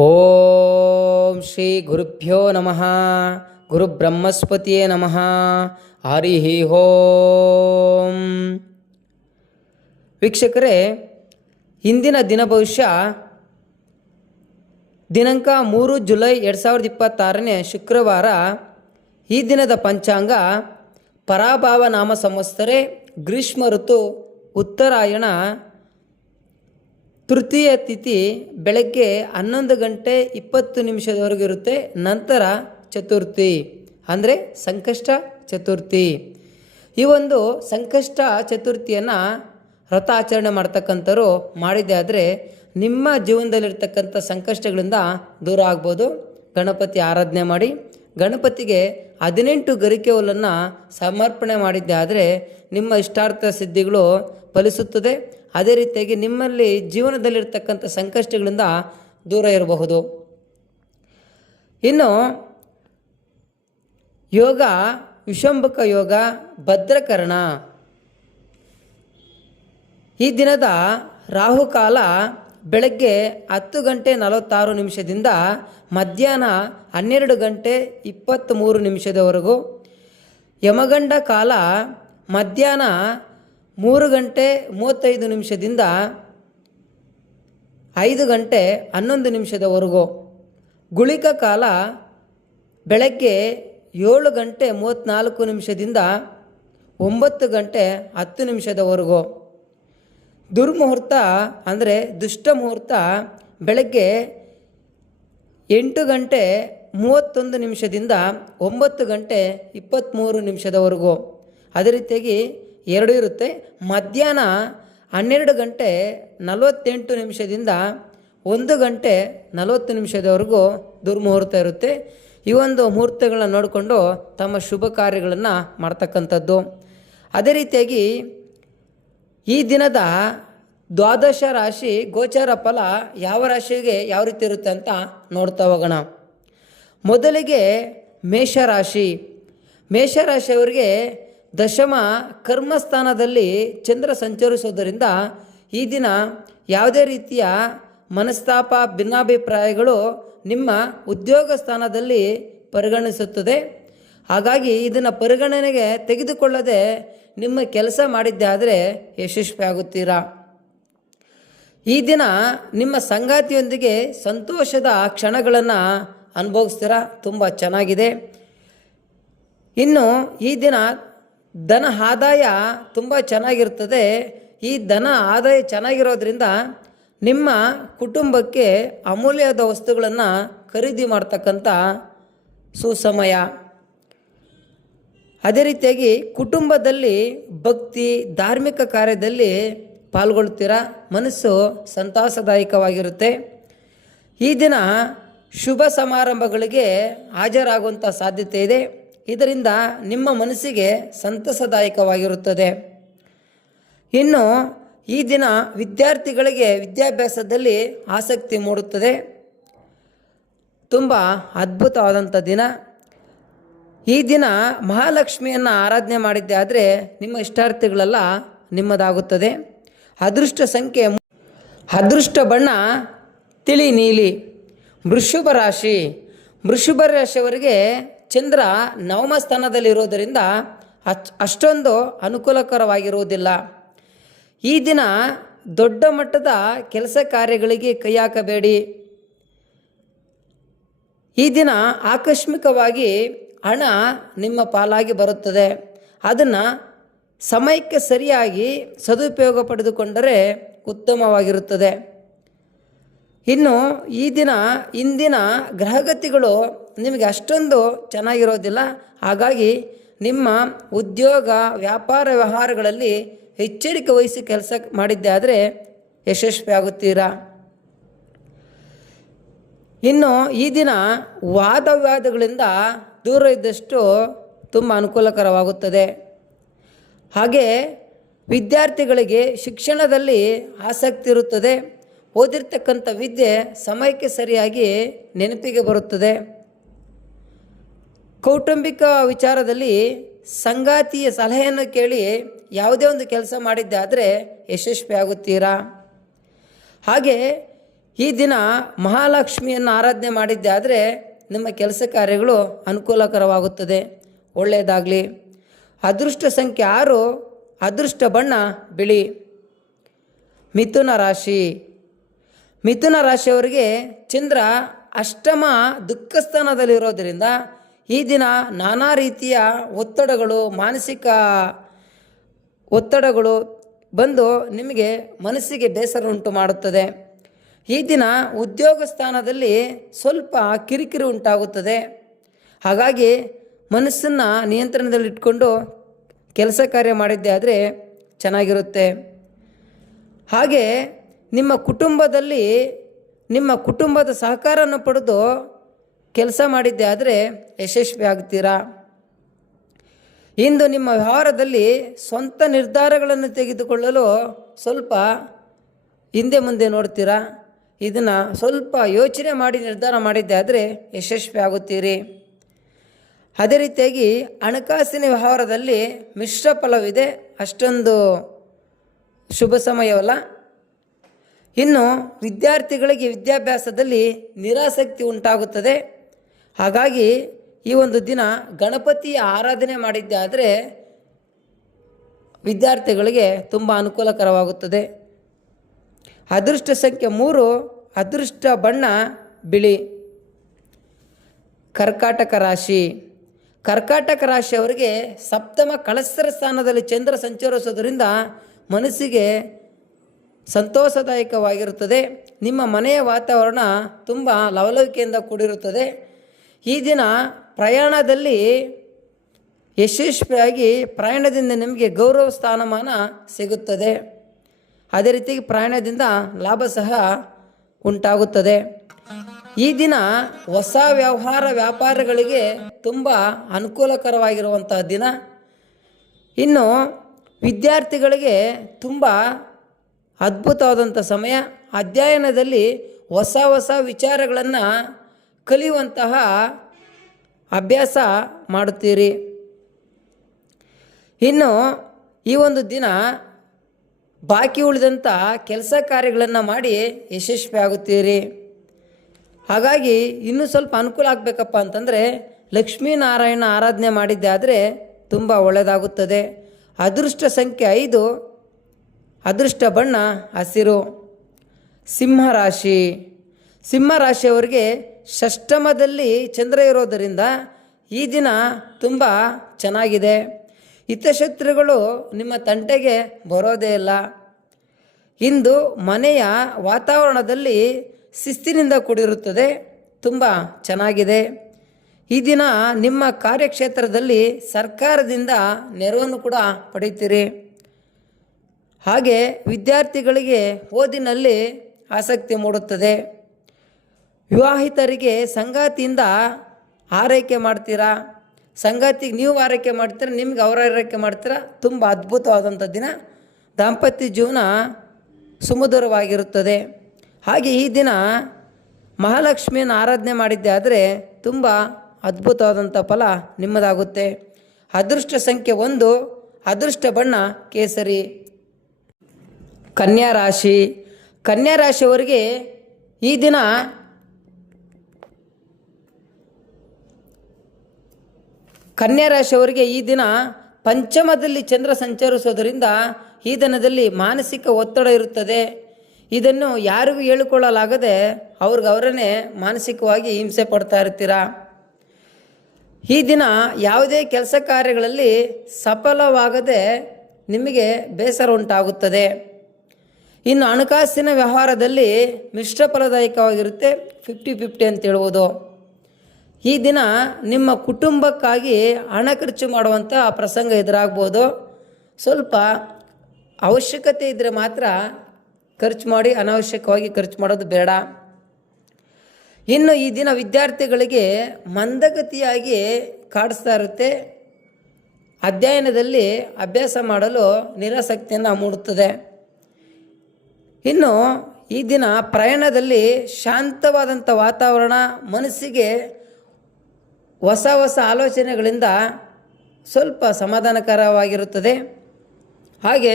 ಓಂ ಶ್ರೀ ಗುರುಭ್ಯೋ ನಮಃ. ಗುರುಬ್ರಹ್ಮಸ್ಪತಿಯೇ ನಮಃ. ಹರಿ ಓಂ. ವೀಕ್ಷಕರೇ, ಇಂದಿನ ದಿನ ಭವಿಷ್ಯ ದಿನಾಂಕ 3 ಜುಲೈ 2026 ಶುಕ್ರವಾರ. ಈ ದಿನದ ಪಂಚಾಂಗ ಪರಾಭಾವ ನಾಮ ಸಂವತ್ಸರೆ, ಗ್ರೀಷ್ಮ ಋತು, ಉತ್ತರಾಯಣ, ತೃತೀಯ ತಿಥಿ ಬೆಳಗ್ಗೆ 11 ಗಂಟೆ 20 ನಿಮಿಷದವರೆಗೂ ಇರುತ್ತೆ. ನಂತರ ಚತುರ್ಥಿ ಅಂದರೆ ಸಂಕಷ್ಟ ಚತುರ್ಥಿ. ಈ ಒಂದು ಸಂಕಷ್ಟ ಚತುರ್ಥಿಯನ್ನು ವ್ರತ ಆಚರಣೆ ಮಾಡ್ತಕ್ಕಂಥವ್ರು ಮಾಡಿದೆ ಆದರೆ ನಿಮ್ಮ ಜೀವನದಲ್ಲಿರ್ತಕ್ಕಂಥ ಸಂಕಷ್ಟಗಳಿಂದ ದೂರ ಆಗ್ಬೋದು. ಗಣಪತಿ ಆರಾಧನೆ ಮಾಡಿ ಗಣಪತಿಗೆ 18 ಗರಿಕೆ ಹುಲ್ಲನ್ನು ಸಮರ್ಪಣೆ ಮಾಡಿದ್ದೆ ಆದರೆ ನಿಮ್ಮ ಇಷ್ಟಾರ್ಥ ಸಿದ್ಧಿಗಳು ಫಲಿಸುತ್ತದೆ. ಅದೇ ರೀತಿಯಾಗಿ ನಿಮ್ಮಲ್ಲಿ ಜೀವನದಲ್ಲಿರ್ತಕ್ಕಂಥ ಸಂಕಷ್ಟಗಳಿಂದ ದೂರ ಇರಬಹುದು. ಇನ್ನು ಯೋಗ, ವಿಷಂಬಕ ಯೋಗ, ಭದ್ರಕರ್ಣ. ಈ ದಿನದ ರಾಹುಕಾಲ ಬೆಳಗ್ಗೆ 10 ಗಂಟೆ 46 ನಿಮಿಷದಿಂದ ಮಧ್ಯಾಹ್ನ 12 ಗಂಟೆ 23 ನಿಮಿಷದವರೆಗೂ. ಯಮಗಂಡ ಕಾಲ ಮಧ್ಯಾಹ್ನ 3 ಗಂಟೆ 35 ನಿಮಿಷದಿಂದ 5 ಗಂಟೆ 11 ನಿಮಿಷದವರೆಗೂ. ಗುಳಿಕ ಕಾಲ ಬೆಳಗ್ಗೆ 7 ಗಂಟೆ 34 ನಿಮಿಷದಿಂದ 9 ಗಂಟೆ 10 ನಿಮಿಷದವರೆಗೂ. ದುರ್ಮುಹೂರ್ತ ಅಂದರೆ ದುಷ್ಟ ಮುಹೂರ್ತ ಬೆಳಗ್ಗೆ 8 ಗಂಟೆ 31 ನಿಮಿಷದಿಂದ 9 ಗಂಟೆ 23 ನಿಮಿಷದವರೆಗೂ. ಅದೇ ರೀತಿಯಾಗಿ 2 ಇರುತ್ತೆ. ಮಧ್ಯಾಹ್ನ 12 ಗಂಟೆ 48 ನಿಮಿಷದಿಂದ 1 ಗಂಟೆ 40 ನಿಮಿಷದವರೆಗೂ ದುರ್ಮುಹೂರ್ತ ಇರುತ್ತೆ. ಈ ಒಂದು ಮುಹೂರ್ತಗಳನ್ನ ನೋಡಿಕೊಂಡು ತಮ್ಮ ಶುಭ ಕಾರ್ಯಗಳನ್ನು ಮಾಡ್ತಕ್ಕಂಥದ್ದು. ಅದೇ ರೀತಿಯಾಗಿ ಈ ದಿನದ ದ್ವಾದಶ ರಾಶಿ ಗೋಚಾರ ಫಲ ಯಾವ ರಾಶಿಗೆ ಯಾವ ರೀತಿ ಇರುತ್ತೆ ಅಂತ ನೋಡ್ತಾ ಹೋಗೋಣ. ಮೊದಲಿಗೆ ಮೇಷರಾಶಿ. ಮೇಷರಾಶಿಯವರಿಗೆ ದಶಮ ಕರ್ಮಸ್ಥಾನದಲ್ಲಿ ಚಂದ್ರ ಸಂಚರಿಸೋದರಿಂದ ಈ ದಿನ ಯಾವುದೇ ರೀತಿಯ ಮನಸ್ತಾಪ, ಭಿನ್ನಾಭಿಪ್ರಾಯಗಳು ನಿಮ್ಮ ಉದ್ಯೋಗ ಸ್ಥಾನದಲ್ಲಿ ಪರಿಗಣಿಸುತ್ತದೆ. ಹಾಗಾಗಿ ಇದನ್ನು ಪರಿಗಣನೆಗೆ ತೆಗೆದುಕೊಳ್ಳದೆ ನಿಮ್ಮ ಕೆಲಸ ಮಾಡಿದ್ದೆ ಆದರೆ ಯಶಸ್ವಿ ಆಗುತ್ತೀರಾ. ಈ ದಿನ ನಿಮ್ಮ ಸಂಗಾತಿಯೊಂದಿಗೆ ಸಂತೋಷದ ಕ್ಷಣಗಳನ್ನು ಅನುಭವಿಸ್ತೀರಾ. ತುಂಬ ಚೆನ್ನಾಗಿದೆ. ಇನ್ನು ಈ ದಿನ ಧನ ಆದಾಯ ತುಂಬ ಚೆನ್ನಾಗಿರ್ತದೆ. ಈ ಧನ ಆದಾಯ ಚೆನ್ನಾಗಿರೋದ್ರಿಂದ ನಿಮ್ಮ ಕುಟುಂಬಕ್ಕೆ ಅಮೂಲ್ಯವಾದ ವಸ್ತುಗಳನ್ನು ಖರೀದಿ ಮಾಡ್ತಕ್ಕಂಥ ಸುಸಮಯ. ಅದೇ ರೀತಿಯಾಗಿ ಕುಟುಂಬದಲ್ಲಿ ಭಕ್ತಿ, ಧಾರ್ಮಿಕ ಕಾರ್ಯದಲ್ಲಿ ಪಾಲ್ಗೊಳ್ತೀರಾ. ಮನಸ್ಸು ಸಂತಸದಾಯಕವಾಗಿರುತ್ತೆ. ಈ ದಿನ ಶುಭ ಸಮಾರಂಭಗಳಿಗೆ ಹಾಜರಾಗುವಂಥ ಸಾಧ್ಯತೆ ಇದೆ. ಇದರಿಂದ ನಿಮ್ಮ ಮನಸ್ಸಿಗೆ ಸಂತಸದಾಯಕವಾಗಿರುತ್ತದೆ. ಇನ್ನು ಈ ದಿನ ವಿದ್ಯಾರ್ಥಿಗಳಿಗೆ ವಿದ್ಯಾಭ್ಯಾಸದಲ್ಲಿ ಆಸಕ್ತಿ ಮೂಡುತ್ತದೆ. ತುಂಬ ಅದ್ಭುತವಾದಂಥ ದಿನ. ಈ ದಿನ ಮಹಾಲಕ್ಷ್ಮಿಯನ್ನು ಆರಾಧನೆ ಮಾಡಿದ್ದೆ ಆದರೆ ನಿಮ್ಮ ಇಷ್ಟಾರ್ಥಿಗಳೆಲ್ಲ ನಿಮ್ಮದಾಗುತ್ತದೆ. ಅದೃಷ್ಟ ಸಂಖ್ಯೆ, ಅದೃಷ್ಟ ಬಣ್ಣ ತಿಳಿ ನೀಲಿ. ವೃಷಭ ರಾಶಿ. ವೃಷಭ ರಾಶಿಯವರಿಗೆ ಚಂದ್ರ ನವಮ ಸ್ಥಾನದಲ್ಲಿರೋದರಿಂದ ಅಷ್ಟೊಂದು ಅನುಕೂಲಕರವಾಗಿರುವುದಿಲ್ಲ. ಈ ದಿನ ದೊಡ್ಡ ಮಟ್ಟದ ಕೆಲಸ ಕಾರ್ಯಗಳಿಗೆ ಕೈ ಹಾಕಬೇಡಿ. ಈ ದಿನ ಆಕಸ್ಮಿಕವಾಗಿ ಹಣ ನಿಮ್ಮ ಪಾಲಾಗಿ ಬರುತ್ತದೆ. ಅದನ್ನು ಸಮಯಕ್ಕೆ ಸರಿಯಾಗಿ ಸದುಪಯೋಗ ಪಡೆದುಕೊಂಡರೆ ಉತ್ತಮವಾಗಿರುತ್ತದೆ. ಇನ್ನು ಈ ದಿನ ಇಂದಿನ ಗ್ರಹಗತಿಗಳು ನಿಮಗೆ ಅಷ್ಟೊಂದು ಚೆನ್ನಾಗಿರೋದಿಲ್ಲ. ಹಾಗಾಗಿ ನಿಮ್ಮ ಉದ್ಯೋಗ, ವ್ಯಾಪಾರ ವ್ಯವಹಾರಗಳಲ್ಲಿ ಎಚ್ಚರಿಕೆ ವಹಿಸಿ ಕೆಲಸ ಮಾಡಿದ್ದೆ ಆದರೆ ಯಶಸ್ವಿ ಆಗುತ್ತೀರಾ. ಇನ್ನು ಈ ದಿನ ವಾದವಿವಾದಗಳಿಂದ ದೂರ ಇದ್ದಷ್ಟು ತುಂಬ ಅನುಕೂಲಕರವಾಗುತ್ತದೆ. ಹಾಗೆ ವಿದ್ಯಾರ್ಥಿಗಳಿಗೆ ಶಿಕ್ಷಣದಲ್ಲಿ ಆಸಕ್ತಿ ಇರುತ್ತದೆ. ಓದಿರ್ತಕ್ಕಂಥ ವಿದ್ಯೆ ಸಮಯಕ್ಕೆ ಸರಿಯಾಗಿ ನೆನಪಿಗೆ ಬರುತ್ತದೆ. ಕೌಟುಂಬಿಕ ವಿಚಾರದಲ್ಲಿ ಸಂಗಾತಿಯ ಸಲಹೆಯನ್ನು ಕೇಳಿ ಯಾವುದೇ ಒಂದು ಕೆಲಸ ಮಾಡಿದ್ದೆ ಆದರೆ ಯಶಸ್ವಿ ಆಗುತ್ತೀರಾ. ಹಾಗೆ ಈ ದಿನ ಮಹಾಲಕ್ಷ್ಮಿಯನ್ನು ಆರಾಧನೆ ಮಾಡಿದ್ದೆ ಆದರೆ ನಿಮ್ಮ ಕೆಲಸ ಕಾರ್ಯಗಳು ಅನುಕೂಲಕರವಾಗುತ್ತದೆ. ಒಳ್ಳೆಯದಾಗಲಿ. ಅದೃಷ್ಟ ಸಂಖ್ಯೆ 6, ಅದೃಷ್ಟ ಬಣ್ಣ ಬಿಳಿ. ಮಿಥುನ ರಾಶಿ. ಮಿಥುನ ರಾಶಿಯವರಿಗೆ ಚಂದ್ರ ಅಷ್ಟಮ ದುಃಖ ಸ್ಥಾನದಲ್ಲಿರೋದರಿಂದ ಈ ದಿನ ನಾನಾ ರೀತಿಯ ಒತ್ತಡಗಳು, ಮಾನಸಿಕ ಒತ್ತಡಗಳು ಬಂದು ನಿಮಗೆ ಮನಸ್ಸಿಗೆ ಬೇಸರ ಉಂಟು ಮಾಡುತ್ತದೆ. ಈ ದಿನ ಉದ್ಯೋಗ ಸ್ಥಾನದಲ್ಲಿ ಸ್ವಲ್ಪ ಕಿರಿಕಿರಿ ಉಂಟಾಗುತ್ತದೆ. ಹಾಗಾಗಿ ಮನಸ್ಸನ್ನು ನಿಯಂತ್ರಣದಲ್ಲಿಟ್ಕೊಂಡು ಕೆಲಸ ಕಾರ್ಯ ಮಾಡಿದ್ದೆ ಆದರೆ ಚೆನ್ನಾಗಿರುತ್ತೆ. ಹಾಗೆ ನಿಮ್ಮ ಕುಟುಂಬದಲ್ಲಿ ನಿಮ್ಮ ಕುಟುಂಬದ ಸಹಕಾರವನ್ನು ಪಡೆದು ಕೆಲಸ ಮಾಡಿದ್ದೆ ಆದರೆ ಯಶಸ್ವಿ ಆಗ್ತೀರಾ. ಇಂದು ನಿಮ್ಮ ವ್ಯವಹಾರದಲ್ಲಿ ಸ್ವಂತ ನಿರ್ಧಾರಗಳನ್ನು ತೆಗೆದುಕೊಳ್ಳಲು ಸ್ವಲ್ಪ ಹಿಂದೆ ಮುಂದೆ ನೋಡ್ತೀರಾ. ಇದನ್ನು ಸ್ವಲ್ಪ ಯೋಚನೆ ಮಾಡಿ ನಿರ್ಧಾರ ಮಾಡಿದ್ದೆ ಆದರೆ ಯಶಸ್ವಿ ಆಗುತ್ತೀರಿ. ಅದೇ ರೀತಿಯಾಗಿ ಹಣಕಾಸಿನ ವ್ಯವಹಾರದಲ್ಲಿ ಮಿಶ್ರ ಫಲವಿದೆ, ಅಷ್ಟೊಂದು ಶುಭ ಸಮಯವಲ್ಲ. ಇನ್ನು ವಿದ್ಯಾರ್ಥಿಗಳಿಗೆ ವಿದ್ಯಾಭ್ಯಾಸದಲ್ಲಿ ನಿರಾಸಕ್ತಿ ಉಂಟಾಗುತ್ತದೆ. ಹಾಗಾಗಿ ಈ ಒಂದು ದಿನ ಗಣಪತಿಯ ಆರಾಧನೆ ಮಾಡಿದ್ದೆ ಆದರೆ ವಿದ್ಯಾರ್ಥಿಗಳಿಗೆ ತುಂಬ ಅನುಕೂಲಕರವಾಗುತ್ತದೆ. ಅದೃಷ್ಟ ಸಂಖ್ಯೆ 3, ಅದೃಷ್ಟ ಬಣ್ಣ ಬಿಳಿ. ಕರ್ಕಾಟಕ ರಾಶಿ. ಕರ್ಕಾಟಕ ರಾಶಿಯವರಿಗೆ ಸಪ್ತಮ ಕಳಸ್ತರ ಸ್ಥಾನದಲ್ಲಿ ಚಂದ್ರ ಸಂಚರಿಸೋದರಿಂದ ಮನಸ್ಸಿಗೆ ಸಂತೋಷದಾಯಕವಾಗಿರುತ್ತದೆ. ನಿಮ್ಮ ಮನೆಯ ವಾತಾವರಣ ತುಂಬ ಲವಲವಿಕೆಯಿಂದ ಕೂಡಿರುತ್ತದೆ. ಈ ದಿನ ಪ್ರಯಾಣದಲ್ಲಿ ಯಶಸ್ವಿಯಾಗಿ ಪ್ರಯಾಣದಿಂದ ನಿಮಗೆ ಗೌರವ ಸ್ಥಾನಮಾನ ಸಿಗುತ್ತದೆ. ಅದೇ ರೀತಿ ಪ್ರಯಾಣದಿಂದ ಲಾಭ ಸಹ ಉಂಟಾಗುತ್ತದೆ. ಈ ದಿನ ಹೊಸ ವ್ಯಾಪಾರಗಳಿಗೆ ತುಂಬ ಅನುಕೂಲಕರವಾಗಿರುವಂಥ ದಿನ. ಇನ್ನು ವಿದ್ಯಾರ್ಥಿಗಳಿಗೆ ತುಂಬ ಅದ್ಭುತವಾದಂಥ ಸಮಯ. ಅಧ್ಯಯನದಲ್ಲಿ ಹೊಸ ವಿಚಾರಗಳನ್ನು ಕಲಿಯುವಂತಹ ಅಭ್ಯಾಸ ಮಾಡುತ್ತೀರಿ. ಇನ್ನು ಈ ಒಂದು ದಿನ ಬಾಕಿ ಉಳಿದಂಥ ಕೆಲಸ ಕಾರ್ಯಗಳನ್ನು ಮಾಡಿ ಯಶಸ್ವಿ ಆಗುತ್ತೀರಿ. ಹಾಗಾಗಿ ಇನ್ನೂ ಸ್ವಲ್ಪ ಅನುಕೂಲ ಆಗಬೇಕಪ್ಪ ಅಂತಂದರೆ ಲಕ್ಷ್ಮೀನಾರಾಯಣ ಆರಾಧನೆ ಮಾಡಿದ್ದೆ ಆದರೆ ತುಂಬ ಒಳ್ಳೆಯದಾಗುತ್ತದೆ. ಅದೃಷ್ಟ ಸಂಖ್ಯೆ 5, ಅದೃಷ್ಟ ಬಣ್ಣ ಹಸಿರು. ಸಿಂಹರಾಶಿ. ಸಿಂಹರಾಶಿಯವರಿಗೆ ಷಷ್ಠಮದಲ್ಲಿ ಚಂದ್ರ ಇರೋದರಿಂದ ಈ ದಿನ ತುಂಬ ಚೆನ್ನಾಗಿದೆ. ಹಿತಶತ್ರುಗಳು ನಿಮ್ಮ ತಂಟೆಗೆ ಬರೋದೇ ಇಲ್ಲ. ಇಂದು ಮನೆಯ ವಾತಾವರಣದಲ್ಲಿ ಶಿಸ್ತಿನಿಂದ ಕೂಡಿರುತ್ತದೆ, ತುಂಬ ಚೆನ್ನಾಗಿದೆ. ಈ ದಿನ ನಿಮ್ಮ ಕಾರ್ಯಕ್ಷೇತ್ರದಲ್ಲಿ ಸರ್ಕಾರದಿಂದ ನೆರವನ್ನು ಕೂಡ ಪಡೆಯುತ್ತೀರಿ. ಹಾಗೆ ವಿದ್ಯಾರ್ಥಿಗಳಿಗೆ ಓದಿನಲ್ಲಿ ಆಸಕ್ತಿ ಮೂಡುತ್ತದೆ. ವಿವಾಹಿತರಿಗೆ ಸಂಗಾತಿಯಿಂದ ಆರೈಕೆ ಮಾಡ್ತೀರಾ. ಸಂಗಾತಿಗೆ ನೀವು ಆರೈಕೆ ಮಾಡ್ತೀರಾ, ನಿಮ್ಗೆ ಅವರ ಆರೈಕೆ ಮಾಡ್ತೀರಾ. ತುಂಬ ಅದ್ಭುತವಾದಂಥ ದಿನ. ದಾಂಪತ್ಯ ಜೀವನ ಸುಮಧುರವಾಗಿರುತ್ತದೆ. ಹಾಗೆ ಈ ದಿನ ಮಹಾಲಕ್ಷ್ಮಿಯನ್ನು ಆರಾಧನೆ ಮಾಡಿದ್ದೆ ಆದರೆ ತುಂಬ ಅದ್ಭುತವಾದಂಥ ಫಲ ನಿಮ್ಮದಾಗುತ್ತೆ. ಅದೃಷ್ಟ ಸಂಖ್ಯೆ 1, ಅದೃಷ್ಟ ಬಣ್ಣ ಕೇಸರಿ. ಕನ್ಯಾ ರಾಶಿ. ಕನ್ಯಾ ರಾಶಿಯವರಿಗೆ ಈ ದಿನ ಪಂಚಮದಲ್ಲಿ ಚಂದ್ರ ಸಂಚರಿಸೋದರಿಂದ ಈ ದಿನದಲ್ಲಿ ಮಾನಸಿಕ ಒತ್ತಡ ಇರುತ್ತದೆ. ಇದನ್ನು ಯಾರಿಗೂ ಹೇಳಿಕೊಳ್ಳಲಾಗದೆ ಅವ್ರಿಗವರನ್ನೇ ಮಾನಸಿಕವಾಗಿ ಹಿಂಸೆ ಪಡ್ತಾ ಇರ್ತೀರಾ. ಈ ದಿನ ಯಾವುದೇ ಕೆಲಸ ಕಾರ್ಯಗಳಲ್ಲಿ ಸಫಲವಾಗದೆ ನಿಮಗೆ ಬೇಸರ ಉಂಟಾಗುತ್ತದೆ. ಇನ್ನು ಹಣಕಾಸಿನ ವ್ಯವಹಾರದಲ್ಲಿ ಮಿಶ್ರ ಫಲದಾಯಕವಾಗಿರುತ್ತೆ, 50-50 ಅಂತ ಹೇಳ್ಬೋದು. ಈ ದಿನ ನಿಮ್ಮ ಕುಟುಂಬಕ್ಕಾಗಿ ಹಣ ಖರ್ಚು ಮಾಡುವಂಥ ಪ್ರಸಂಗ ಎದುರಾಗ್ಬೋದು. ಸ್ವಲ್ಪ ಅವಶ್ಯಕತೆ ಇದ್ದರೆ ಮಾತ್ರ ಖರ್ಚು ಮಾಡಿ, ಅನಾವಶ್ಯಕವಾಗಿ ಖರ್ಚು ಮಾಡೋದು ಬೇಡ. ಇನ್ನು ಈ ದಿನ ವಿದ್ಯಾರ್ಥಿಗಳಿಗೆ ಮಂದಗತಿಯಾಗಿ ಕಾಡಿಸ್ತಾ ಇರುತ್ತೆ. ಅಧ್ಯಯನದಲ್ಲಿ ಅಭ್ಯಾಸ ಮಾಡಲು ನಿರಾಸಕ್ತಿಯನ್ನು ಮೂಡುತ್ತದೆ. ಇನ್ನು ಈ ದಿನ ಪ್ರಯಾಣದಲ್ಲಿ ಶಾಂತವಾದಂಥ ವಾತಾವರಣ, ಮನಸ್ಸಿಗೆ ಹೊಸ ಆಲೋಚನೆಗಳಿಂದ ಸ್ವಲ್ಪ ಸಮಾಧಾನಕರವಾಗಿರುತ್ತದೆ. ಹಾಗೆ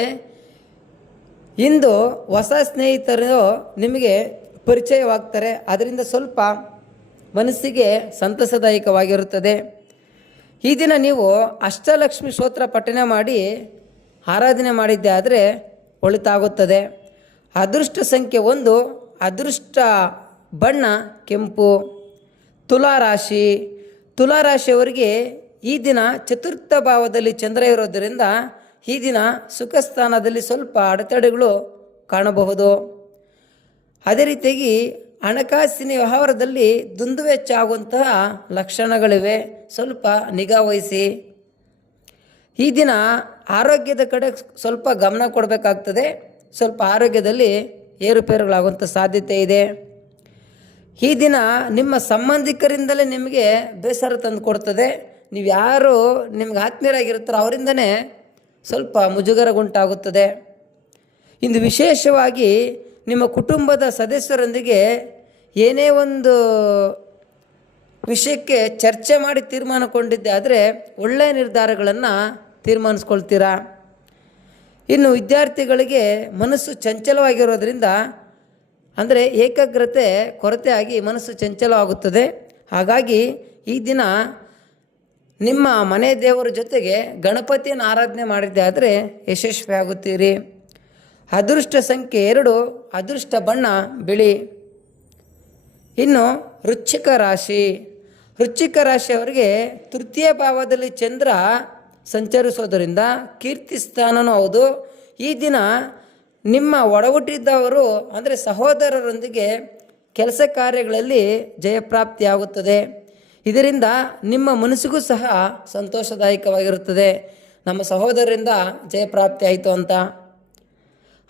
ಇಂದು ಹೊಸ ಸ್ನೇಹಿತರು ನಿಮಗೆ ಪರಿಚಯವಾಗ್ತಾರೆ. ಅದರಿಂದ ಸ್ವಲ್ಪ ಮನಸ್ಸಿಗೆ ಸಂತಸದಾಯಕವಾಗಿರುತ್ತದೆ. ಈ ದಿನ ನೀವು ಅಷ್ಟಲಕ್ಷ್ಮಿ ಸ್ತೋತ್ರ ಪಠನೆ ಮಾಡಿ ಆರಾಧನೆ ಮಾಡಿದ್ದೆ ಆದರೆ ಒಳಿತಾಗುತ್ತದೆ. ಅದೃಷ್ಟ ಸಂಖ್ಯೆ 1, ಅದೃಷ್ಟ ಬಣ್ಣ ಕೆಂಪು. ತುಲಾರಾಶಿ. ತುಲಾರಾಶಿಯವರಿಗೆ ಈ ದಿನ ಚತುರ್ಥ ಭಾವದಲ್ಲಿ ಚಂದ್ರ ಇರೋದರಿಂದ ಈ ದಿನ ಸುಖ ಸ್ಥಾನದಲ್ಲಿ ಸ್ವಲ್ಪ ಅಡೆತಡೆಗಳು ಕಾಣಬಹುದು. ಅದೇ ರೀತಿಯಾಗಿ ಹಣಕಾಸಿನ ವ್ಯವಹಾರದಲ್ಲಿ ದುಂದುವೆಚ್ಚ ಆಗುವಂತಹ ಲಕ್ಷಣಗಳಿವೆ. ಸ್ವಲ್ಪ ನಿಗಾ ವಹಿಸಿ. ಈ ದಿನ ಆರೋಗ್ಯದ ಕಡೆ ಸ್ವಲ್ಪ ಗಮನ ಕೊಡಬೇಕಾಗ್ತದೆ. ಸ್ವಲ್ಪ ಆರೋಗ್ಯದಲ್ಲಿ ಏರುಪೇರುಗಳಾಗುವಂಥ ಸಾಧ್ಯತೆ ಇದೆ. ಈ ದಿನ ನಿಮ್ಮ ಸಂಬಂಧಿಕರಿಂದಲೇ ನಿಮಗೆ ಬೇಸರ ತಂದು ಕೊಡ್ತದೆ. ನೀವು ಯಾರು ನಿಮ್ಗೆ ಆತ್ಮೀಯರಾಗಿರ್ತಾರೋ ಅವರಿಂದನೇ ಸ್ವಲ್ಪ ಮುಜುಗರಗುಂಟಾಗುತ್ತದೆ. ಇಂದು ವಿಶೇಷವಾಗಿ ನಿಮ್ಮ ಕುಟುಂಬದ ಸದಸ್ಯರೊಂದಿಗೆ ಏನೇ ಒಂದು ವಿಷಯಕ್ಕೆ ಚರ್ಚೆ ಮಾಡಿ ತೀರ್ಮಾನಗೊಂಡಿದ್ದೆ ಆದರೆ ಒಳ್ಳೆಯ ನಿರ್ಧಾರಗಳನ್ನು ತೀರ್ಮಾನಿಸ್ಕೊಳ್ತೀರಾ. ಇನ್ನು ವಿದ್ಯಾರ್ಥಿಗಳಿಗೆ ಮನಸ್ಸು ಚಂಚಲವಾಗಿರೋದ್ರಿಂದ ಅಂದರೆ ಏಕಾಗ್ರತೆ ಕೊರತೆಯಾಗಿ ಮನಸ್ಸು ಚಂಚಲವಾಗುತ್ತದೆ. ಹಾಗಾಗಿ ಈ ದಿನ ನಿಮ್ಮ ಮನೆ ದೇವರ ಜೊತೆಗೆ ಗಣಪತಿಯನ್ನು ಆರಾಧನೆ ಮಾಡಿದ್ದೆ ಆದರೆ ಯಶಸ್ವಿಯಾಗುತ್ತೀರಿ. ಅದೃಷ್ಟ ಸಂಖ್ಯೆ 2, ಅದೃಷ್ಟ ಬಣ್ಣ ಬಿಳಿ. ಇನ್ನು ವೃಶ್ಚಿಕ ರಾಶಿ. ವೃಶ್ಚಿಕ ರಾಶಿಯವರಿಗೆ ತೃತೀಯ ಭಾವದಲ್ಲಿ ಚಂದ್ರ ಸಂಚರಿಸೋದರಿಂದ ಕೀರ್ತಿ ಸ್ಥಾನನೂ ಹೌದು. ಈ ದಿನ ನಿಮ್ಮ ಒಡಹುಟ್ಟಿದ್ದವರು ಅಂದರೆ ಸಹೋದರರೊಂದಿಗೆ ಕೆಲಸ ಕಾರ್ಯಗಳಲ್ಲಿ ಜಯಪ್ರಾಪ್ತಿಯಾಗುತ್ತದೆ. ಇದರಿಂದ ನಿಮ್ಮ ಮನಸ್ಸಿಗೂ ಸಹ ಸಂತೋಷದಾಯಕವಾಗಿರುತ್ತದೆ. ನಮ್ಮ ಸಹೋದರರಿಂದ ಜಯಪ್ರಾಪ್ತಿ ಆಯಿತು ಅಂತ.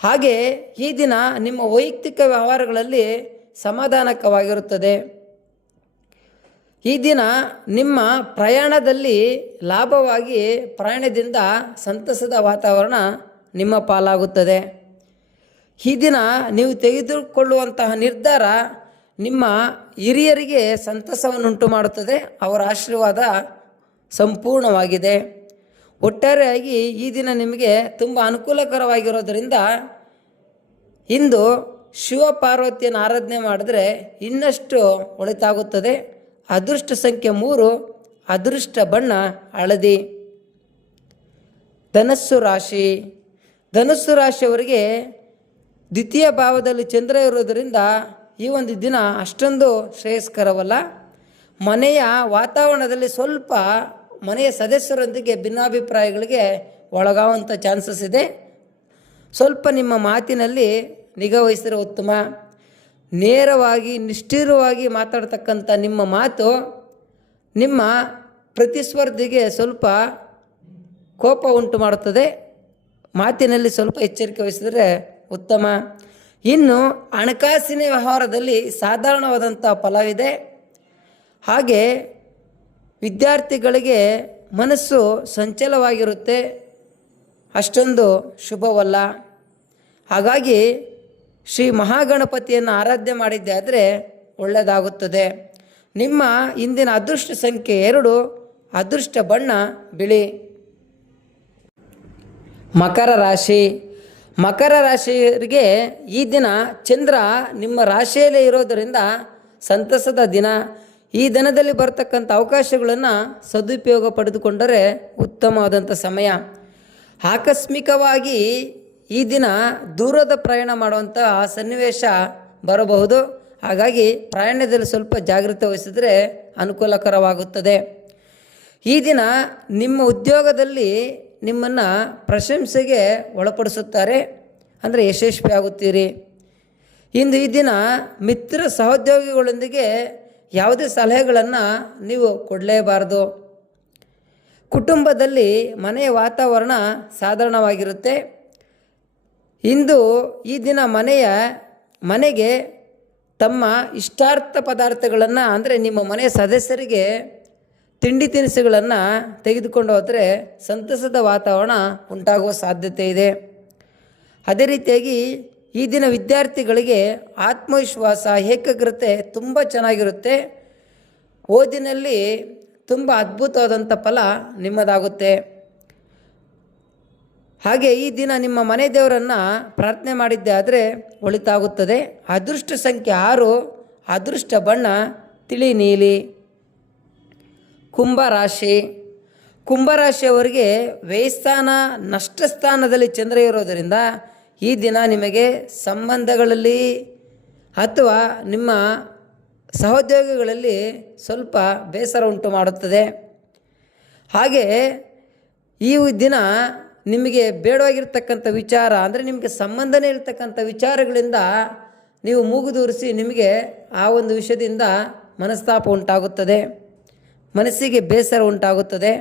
ಹಾಗೆ ಈ ದಿನ ನಿಮ್ಮ ವೈಯಕ್ತಿಕ ವ್ಯವಹಾರಗಳಲ್ಲಿ ಸಮಾಧಾನಕವಾಗಿರುತ್ತದೆ. ಈ ದಿನ ನಿಮ್ಮ ಪ್ರಯಾಣದಲ್ಲಿ ಲಾಭವಾಗಿ ಪ್ರಯಾಣದಿಂದ ಸಂತಸದ ವಾತಾವರಣ ನಿಮ್ಮ ಪಾಲಾಗುತ್ತದೆ. ಈ ದಿನ ನೀವು ತೆಗೆದುಕೊಳ್ಳುವಂತಹ ನಿರ್ಧಾರ ನಿಮ್ಮ ಹಿರಿಯರಿಗೆ ಸಂತಸವನ್ನುಂಟು ಮಾಡುತ್ತದೆ. ಅವರ ಆಶೀರ್ವಾದ ಸಂಪೂರ್ಣವಾಗಿದೆ. ಒಟ್ಟಾರೆಯಾಗಿ ಈ ದಿನ ನಿಮಗೆ ತುಂಬ ಅನುಕೂಲಕರವಾಗಿರೋದರಿಂದ ಇಂದು ಶಿವ ಪಾರ್ವತಿಯನ್ನು ಆರಾಧನೆ ಮಾಡಿದ್ರೆ ಇನ್ನಷ್ಟು ಒಳಿತಾಗುತ್ತದೆ. ಅದೃಷ್ಟ ಸಂಖ್ಯೆ 3, ಅದೃಷ್ಟ ಬಣ್ಣ ಹಳದಿ. ಧನಸ್ಸು ರಾಶಿ. ಧನಸ್ಸು ರಾಶಿಯವರಿಗೆ ದ್ವಿತೀಯ ಭಾವದಲ್ಲಿ ಚಂದ್ರ ಇರೋದರಿಂದ ಈ ಒಂದು ದಿನ ಅಷ್ಟೊಂದು ಶ್ರೇಯಸ್ಕರವಲ್ಲ. ಮನೆಯ ವಾತಾವರಣದಲ್ಲಿ ಸ್ವಲ್ಪ ಮನೆಯ ಸದಸ್ಯರೊಂದಿಗೆ ಭಿನ್ನಾಭಿಪ್ರಾಯಗಳಿಗೆ ಒಳಗಾಗುವಂಥ ಚಾನ್ಸಸ್ ಇದೆ. ಸ್ವಲ್ಪ ನಿಮ್ಮ ಮಾತಿನಲ್ಲಿ ನಿಗಾ ವಹಿಸಿದರೆ ಉತ್ತಮ. ನೇರವಾಗಿ ನಿಷ್ಠುರವಾಗಿ ಮಾತಾಡ್ತಕ್ಕಂಥ ನಿಮ್ಮ ಮಾತು ನಿಮ್ಮ ಪ್ರತಿಸ್ಪರ್ಧಿಗೆ ಸ್ವಲ್ಪ ಕೋಪ ಉಂಟು ಮಾಡುತ್ತದೆ. ಮಾತಿನಲ್ಲಿ ಸ್ವಲ್ಪ ಎಚ್ಚರಿಕೆ ವಹಿಸಿದರೆ ಉತ್ತಮ. ಇನ್ನು ಹಣಕಾಸಿನ ವ್ಯವಹಾರದಲ್ಲಿ ಸಾಧಾರಣವಾದಂಥ ಫಲವಿದೆ. ಹಾಗೆ ವಿದ್ಯಾರ್ಥಿಗಳಿಗೆ ಮನಸ್ಸು ಸಂಚಲವಾಗಿರುತ್ತೆ, ಅಷ್ಟೊಂದು ಶುಭವಲ್ಲ. ಹಾಗಾಗಿ ಶ್ರೀ ಮಹಾಗಣಪತಿಯನ್ನು ಆರಾಧನೆ ಮಾಡಿದ್ದೆ ಆದರೆ ಒಳ್ಳೆಯದಾಗುತ್ತದೆ. ನಿಮ್ಮ ಇಂದಿನ ಅದೃಷ್ಟ ಸಂಖ್ಯೆ 2, ಅದೃಷ್ಟ ಬಣ್ಣ ಬಿಳಿ. ಮಕರ ರಾಶಿ. ಮಕರ ರಾಶಿಯವರಿಗೆ ಈ ದಿನ ಚಂದ್ರ ನಿಮ್ಮ ರಾಶಿಯಲ್ಲೇ ಇರೋದರಿಂದ ಸಂತಸದ ದಿನ. ಈ ದಿನದಲ್ಲಿ ಬರ್ತಕ್ಕಂಥ ಅವಕಾಶಗಳನ್ನು ಸದುಪಯೋಗ ಪಡೆದುಕೊಂಡರೆ ಉತ್ತಮವಾದಂಥ ಸಮಯ. ಆಕಸ್ಮಿಕವಾಗಿ ಈ ದಿನ ದೂರದ ಪ್ರಯಾಣ ಮಾಡುವಂಥ ಸನ್ನಿವೇಶ ಬರಬಹುದು. ಹಾಗಾಗಿ ಪ್ರಯಾಣದಲ್ಲಿ ಸ್ವಲ್ಪ ಜಾಗೃತಿ ವಹಿಸಿದರೆ ಅನುಕೂಲಕರವಾಗುತ್ತದೆ. ಈ ದಿನ ನಿಮ್ಮ ಉದ್ಯೋಗದಲ್ಲಿ ನಿಮ್ಮನ್ನು ಪ್ರಶಂಸೆಗೆ ಒಳಪಡಿಸುತ್ತಾರೆ, ಅಂದರೆ ಯಶಸ್ವಿಯಾಗುತ್ತೀರಿ. ಇಂದು ಈ ದಿನ ಮಿತ್ರ ಸಹೋದ್ಯೋಗಿಗಳೊಂದಿಗೆ ಯಾವುದೇ ಸಲಹೆಗಳನ್ನು ನೀವು ಕೊಡಲೇಬಾರದು. ಕುಟುಂಬದಲ್ಲಿ ಮನೆಯ ವಾತಾವರಣ ಸಾಧಾರಣವಾಗಿರುತ್ತೆ. ಇಂದು ಈ ದಿನ ಮನೆಗೆ ತಮ್ಮ ಇಷ್ಟಾರ್ಥ ಪದಾರ್ಥಗಳನ್ನು ಅಂದರೆ ನಿಮ್ಮ ಮನೆಯ ಸದಸ್ಯರಿಗೆ ತಿಂಡಿ ತಿನಿಸುಗಳನ್ನು ತೆಗೆದುಕೊಂಡು ಹೋದರೆ ಸಂತಸದ ವಾತಾವರಣ ಉಂಟಾಗುವ ಸಾಧ್ಯತೆ ಇದೆ. ಅದೇ ರೀತಿಯಾಗಿ ಈ ದಿನ ವಿದ್ಯಾರ್ಥಿಗಳಿಗೆ ಆತ್ಮವಿಶ್ವಾಸ, ಏಕಾಗ್ರತೆ ತುಂಬ ಚೆನ್ನಾಗಿರುತ್ತೆ. ಓದಿನಲ್ಲಿ ತುಂಬ ಅದ್ಭುತವಾದಂಥ ಫಲ ನಿಮ್ಮದಾಗುತ್ತೆ. ಹಾಗೆ ಈ ದಿನ ನಿಮ್ಮ ಮನೆ ದೇವರನ್ನು ಪ್ರಾರ್ಥನೆ ಮಾಡಿದ್ದೆ ಆದರೆ ಒಳಿತಾಗುತ್ತದೆ. ಅದೃಷ್ಟ ಸಂಖ್ಯೆ 6, ಅದೃಷ್ಟ ಬಣ್ಣ ತಿಳಿ ನೀಲಿ. ಕುಂಭರಾಶಿ. ಕುಂಭರಾಶಿಯವರಿಗೆ ವ್ಯಯಸ್ಥಾನ ನಷ್ಟ ಸ್ಥಾನದಲ್ಲಿ ಚಂದ್ರ ಇರೋದರಿಂದ ಈ ದಿನ ನಿಮಗೆ ಸಂಬಂಧಗಳಲ್ಲಿ ಅಥವಾ ನಿಮ್ಮ ಸಹೋದ್ಯೋಗಿಗಳಲ್ಲಿ ಸ್ವಲ್ಪ ಬೇಸರ ಉಂಟು ಮಾಡುತ್ತದೆ. ಹಾಗೆ ಈ ದಿನ ನಿಮಗೆ ಬೇಡವಾಗಿರ್ತಕ್ಕಂಥ ವಿಚಾರ ಅಂದರೆ ನಿಮಗೆ ಸಂಬಂಧನೇ ಇರತಕ್ಕಂಥ ವಿಚಾರಗಳಿಂದ ನೀವು ಮೂಗುದೂರಿಸಿ ನಿಮಗೆ ಆ ಒಂದು ವಿಷಯದಿಂದ ಮನಸ್ತಾಪ ಉಂಟಾಗುತ್ತದೆ, ಮನಸ್ಸಿಗೆ ಬೇಸರ ಉಂಟಾಗುತ್ತದೆ.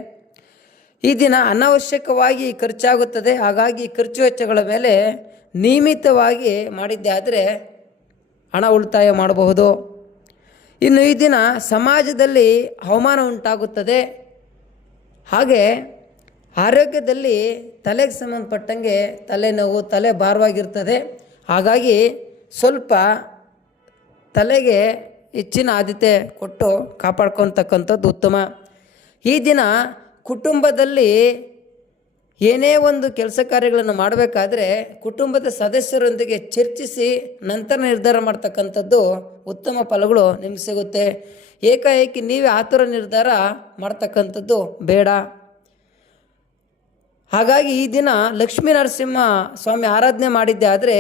ಈ ದಿನ ಅನಾವಶ್ಯಕವಾಗಿ ಖರ್ಚಾಗುತ್ತದೆ. ಹಾಗಾಗಿ ಖರ್ಚು ವೆಚ್ಚಗಳ ಮೇಲೆ ನಿಯಮಿತವಾಗಿ ಮಾಡಿದ್ದೆ ಆದರೆ ಹಣ ಉಳಿತಾಯ ಮಾಡಬಹುದು. ಇನ್ನು ಈ ದಿನ ಸಮಾಜದಲ್ಲಿ ಅವಮಾನ ಉಂಟಾಗುತ್ತದೆ. ಹಾಗೆ ಆರೋಗ್ಯದಲ್ಲಿ ತಲೆಗೆ ಸಂಬಂಧಪಟ್ಟಂಗೆ ತಲೆನೋವು, ತಲೆ ಭಾರವಾಗಿರ್ತದೆ. ಹಾಗಾಗಿ ಸ್ವಲ್ಪ ತಲೆಗೆ ಹೆಚ್ಚಿನ ಆದ್ಯತೆ ಕೊಟ್ಟು ಕಾಪಾಡ್ಕೊತಕ್ಕಂಥದ್ದು ಉತ್ತಮ. ಈ ದಿನ ಕುಟುಂಬದಲ್ಲಿ ಏನೇ ಒಂದು ಕೆಲಸ ಕಾರ್ಯಗಳನ್ನು ಮಾಡಬೇಕಾದ್ರೆ ಕುಟುಂಬದ ಸದಸ್ಯರೊಂದಿಗೆ ಚರ್ಚಿಸಿ ನಂತರ ನಿರ್ಧಾರ ಮಾಡ್ತಕ್ಕಂಥದ್ದು ಉತ್ತಮ ಫಲಗಳು ನಿಮ್ಗೆ ಸಿಗುತ್ತೆ. ಏಕಾಏಕಿ ನೀವೇ ಆತುರ ನಿರ್ಧಾರ ಮಾಡ್ತಕ್ಕಂಥದ್ದು ಬೇಡ. ಹಾಗಾಗಿ ಈ ದಿನ ಲಕ್ಷ್ಮೀ ನರಸಿಂಹ ಸ್ವಾಮಿ ಆರಾಧನೆ ಮಾಡಿದ್ದೆ ಆದರೆ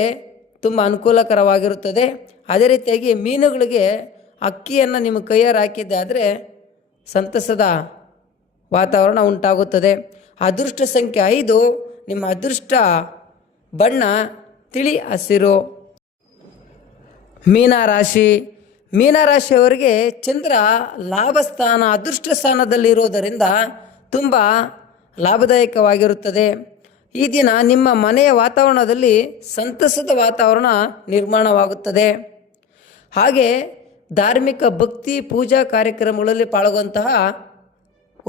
ತುಂಬ ಅನುಕೂಲಕರವಾಗಿರುತ್ತದೆ. ಅದೇ ರೀತಿಯಾಗಿ ಮೀನುಗಳಿಗೆ ಅಕ್ಕಿಯನ್ನು ನಿಮ್ಮ ಕೈಯಾರೆ ಹಾಕಿದ್ದೆ ಆದರೆ ಸಂತಸದ ವಾತಾವರಣ ಉಂಟಾಗುತ್ತದೆ. ಅದೃಷ್ಟ ಸಂಖ್ಯೆ 5, ನಿಮ್ಮ ಅದೃಷ್ಟ ಬಣ್ಣ ತಿಳಿ ಹಸಿರು. ಮೀನರಾಶಿ. ಮೀನರಾಶಿಯವರಿಗೆ ಚಂದ್ರ ಲಾಭಸ್ಥಾನ ಅದೃಷ್ಟ ಸ್ಥಾನದಲ್ಲಿರುವುದರಿಂದ ತುಂಬ ಲಾಭದಾಯಕವಾಗಿರುತ್ತದೆ. ಈ ದಿನ ನಿಮ್ಮ ಮನೆಯ ವಾತಾವರಣದಲ್ಲಿ ಸಂತಸದ ವಾತಾವರಣ ನಿರ್ಮಾಣವಾಗುತ್ತದೆ. ಹಾಗೆ ಧಾರ್ಮಿಕ ಭಕ್ತಿ ಪೂಜಾ ಕಾರ್ಯಕ್ರಮಗಳಲ್ಲಿ ಪಾಲ್ಗೊಂತಹ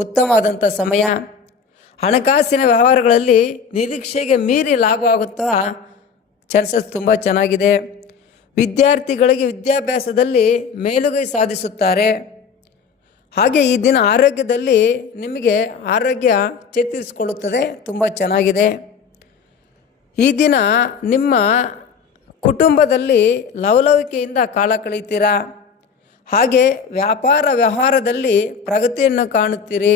ಉತ್ತಮವಾದಂಥ ಸಮಯ. ಹಣಕಾಸಿನ ವ್ಯವಹಾರಗಳಲ್ಲಿ ನಿರೀಕ್ಷೆಗೆ ಮೀರಿ ಲಾಭವಾಗುತ್ತಾ ಚಾನ್ಸಸ್ ತುಂಬ ಚೆನ್ನಾಗಿದೆ. ವಿದ್ಯಾರ್ಥಿಗಳಿಗೆ ವಿದ್ಯಾಭ್ಯಾಸದಲ್ಲಿ ಮೇಲುಗೈ ಸಾಧಿಸುತ್ತಾರೆ. ಹಾಗೆ ಈ ದಿನ ಆರೋಗ್ಯದಲ್ಲಿ ನಿಮಗೆ ಆರೋಗ್ಯ ಚೇತರಿಸಿಕೊಳ್ಳುತ್ತದೆ, ತುಂಬ ಚೆನ್ನಾಗಿದೆ. ಈ ದಿನ ನಿಮ್ಮ ಕುಟುಂಬದಲ್ಲಿ ಲವಲವಿಕೆಯಿಂದ ಕಾಲ ಕಳೀತೀರಾ. ಹಾಗೆ ವ್ಯಾಪಾರ ವ್ಯವಹಾರದಲ್ಲಿ ಪ್ರಗತಿಯನ್ನು ಕಾಣುತ್ತೀರಿ.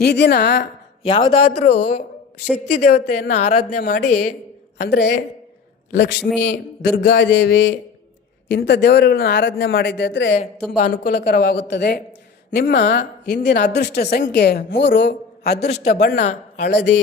ಈ ದಿನ ಯಾವುದಾದ್ರೂ ಶಕ್ತಿ ದೇವತೆಯನ್ನು ಆರಾಧನೆ ಮಾಡಿ, ಅಂದರೆ ಲಕ್ಷ್ಮೀ, ದುರ್ಗಾದೇವಿ ಇಂಥ ದೇವರುಗಳನ್ನು ಆರಾಧನೆ ಮಾಡಿದ್ದೆ ಆದರೆ ತುಂಬ ಅನುಕೂಲಕರವಾಗುತ್ತದೆ. ನಿಮ್ಮ ಇಂದಿನ ಅದೃಷ್ಟ ಸಂಖ್ಯೆ 3, ಅದೃಷ್ಟ ಬಣ್ಣ ಹಳದಿ.